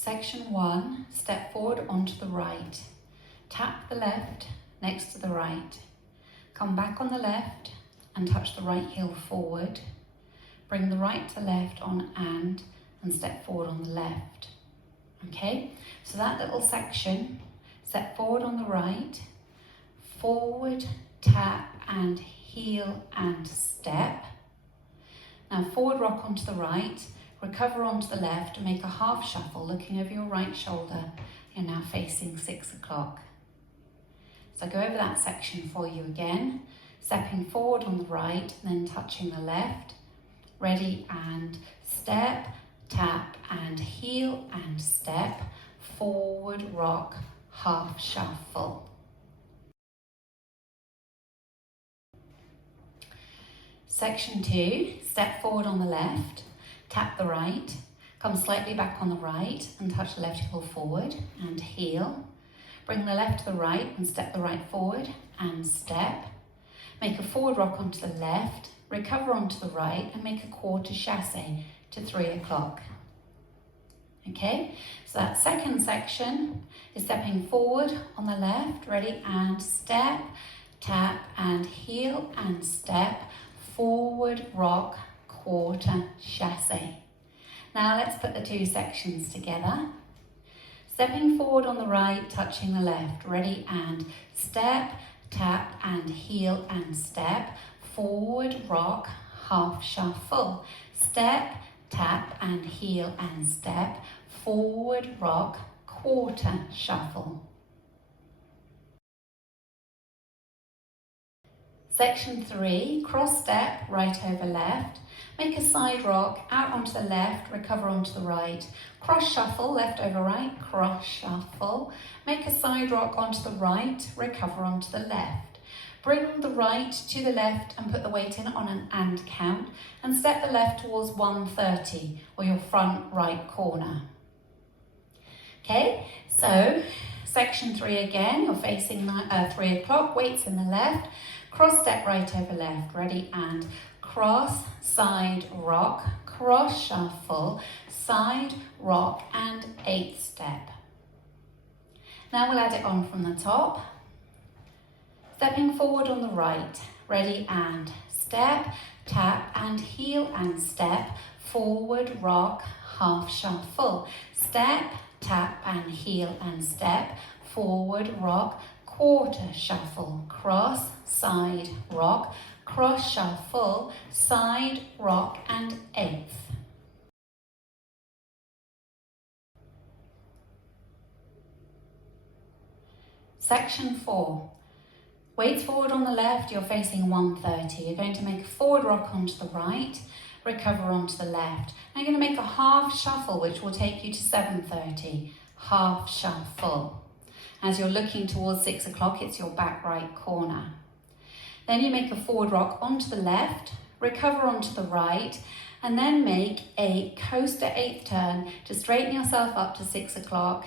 Section 1, step forward onto the right. Tap the left next to the right. Come back on the left and touch the right heel forward. Bring the right to left on and step forward on the left. Okay, so that little section, step forward on the right, forward, tap and heel and step. Now forward rock onto the right, recover onto the left and make a half shuffle looking over your right shoulder. You're now facing 6 o'clock. So go over that section for you again, stepping forward on the right and then touching the left. Ready and step, tap and heel and step, forward rock, half shuffle. Section 2, step forward on the left, tap the right, come slightly back on the right and touch the left heel forward and heel. Bring the left to the right and step the right forward and step. Make a forward rock onto the left, recover onto the right and make a quarter chassé to 3 o'clock. Okay, so that second section is stepping forward on the left, ready and step, tap and heel and step, forward rock, quarter chassé. Now let's put the two sections together. Stepping forward on the right, touching the left, ready and step, tap and heel and step, forward rock, half shuffle, step, tap and heel and step, forward rock, quarter shuffle. Section 3, cross step, right over left. Make a side rock, out onto the left, recover onto the right. Cross shuffle, left over right, cross shuffle. Make a side rock onto the right, recover onto the left. Bring the right to the left and put the weight in on an and count and step the left towards 130 or your front right corner. Okay, so section 3 again, you're facing 3 o'clock, weights in the left. Cross step right over left, ready and cross, side rock, cross shuffle, side rock and 8th step. Now we'll add it on from the top. Stepping forward on the right, ready and step, tap and heel and step, forward rock, half shuffle, step, tap and heel and step, forward rock, quarter shuffle, cross, side rock, cross shuffle, side rock and 8th. Section 4. Weights forward on the left, you're facing 130. You're going to make a forward rock onto the right, recover onto the left. Now you're going to make a half shuffle which will take you to 7:30. Half shuffle. As you're looking towards 6 o'clock, it's your back right corner. Then you make a forward rock onto the left, recover onto the right, and then make a coaster 8th turn to straighten yourself up to 6 o'clock,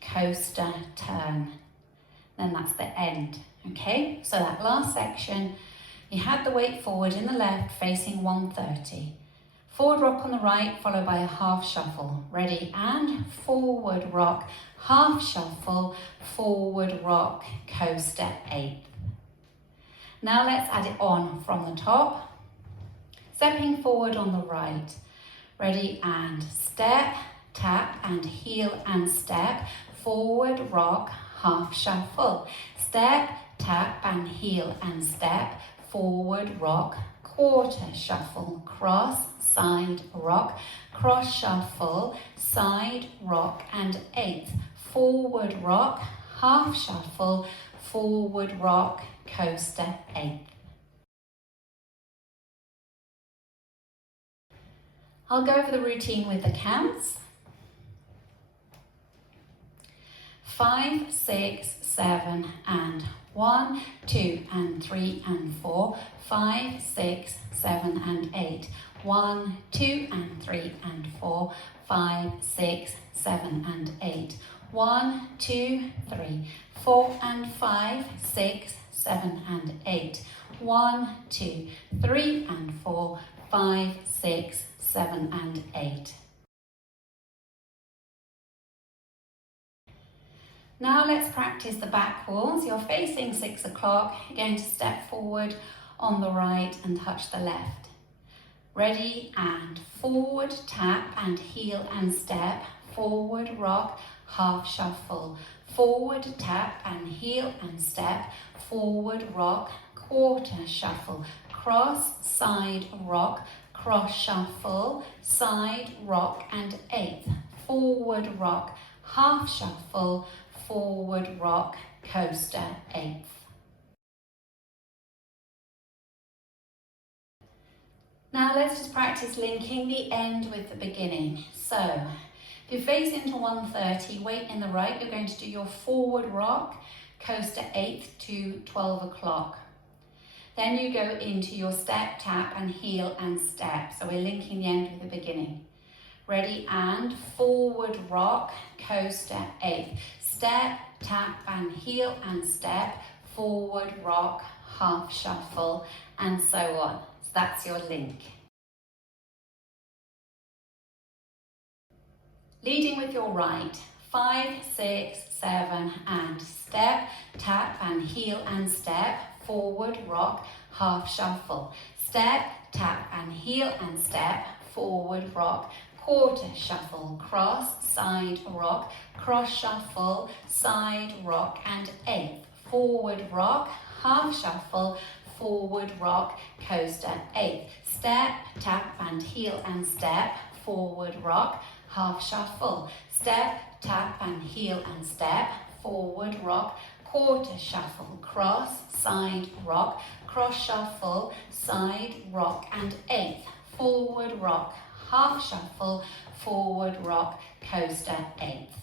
coaster turn. Then that's the end, okay? So that last section, you had the weight forward in the left facing 130. Forward rock on the right, followed by a half shuffle. Ready and forward rock, half shuffle, forward rock, coaster 8th. Now let's add it on from the top. Stepping forward on the right. Ready and step, tap and heel and step, forward rock, half shuffle. Step, tap and heel and step, forward rock, quarter shuffle, cross, side rock, cross shuffle, side rock and 8th. Forward rock, half shuffle, forward rock, coaster 8th. I'll go over the routine with the counts. 5, 6, 7 and 1, 2 and 3 and 4, 5, 6, 7 and 8, 1, 2 and 3 and 4, 5, 6, 7 and 8, 1, 2, 3, 4 and 5, 6, 7 and 8, 1, 2, 3 and 4, 5, 6, 7 and 8. Now let's practice the back wall. So you're facing 6 o'clock, you're going to step forward on the right and touch the left. Ready, and forward, tap and heel and step, forward, rock, half shuffle, forward, tap and heel and step, forward, rock, quarter shuffle, cross, side, rock, cross shuffle, side, rock and eighth, forward, rock, half shuffle, forward, rock, coaster, eighth. Now let's just practice linking the end with the beginning. So if you face into 1:30, weight in the right, you're going to do your forward rock, coaster eighth to 12 o'clock. Then you go into your step, tap and heel and step. So we're linking the end with the beginning. Ready, and forward rock, coaster eighth. Step, tap and heel and step, forward rock, half shuffle, and so on. So that's your link. Leading with your right, 5, 6, 7 and step, tap and heel and step, forward rock, half shuffle. Step, tap and heel and step, forward rock, quarter shuffle, cross, side rock, cross shuffle, side rock and eighth, forward rock, half shuffle, forward rock, coaster eighth. Step, tap and heel and step, forward rock, half shuffle. Step, tap and heel and step, forward rock, quarter shuffle, cross, side rock, cross shuffle, side rock and eighth, forward rock, half shuffle, forward rock, coaster eighth.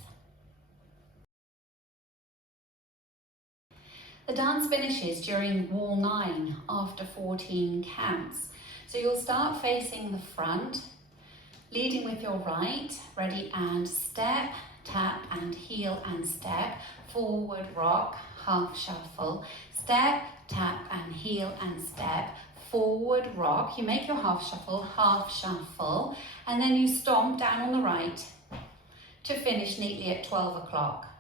The dance finishes during wall 9 after 14 counts. So you'll start facing the front, leading with your right, ready, and step, tap and heel and step, forward rock, half shuffle, step, tap and heel and step, forward rock, you make your half shuffle, and then you stomp down on the right to finish neatly at 12 o'clock.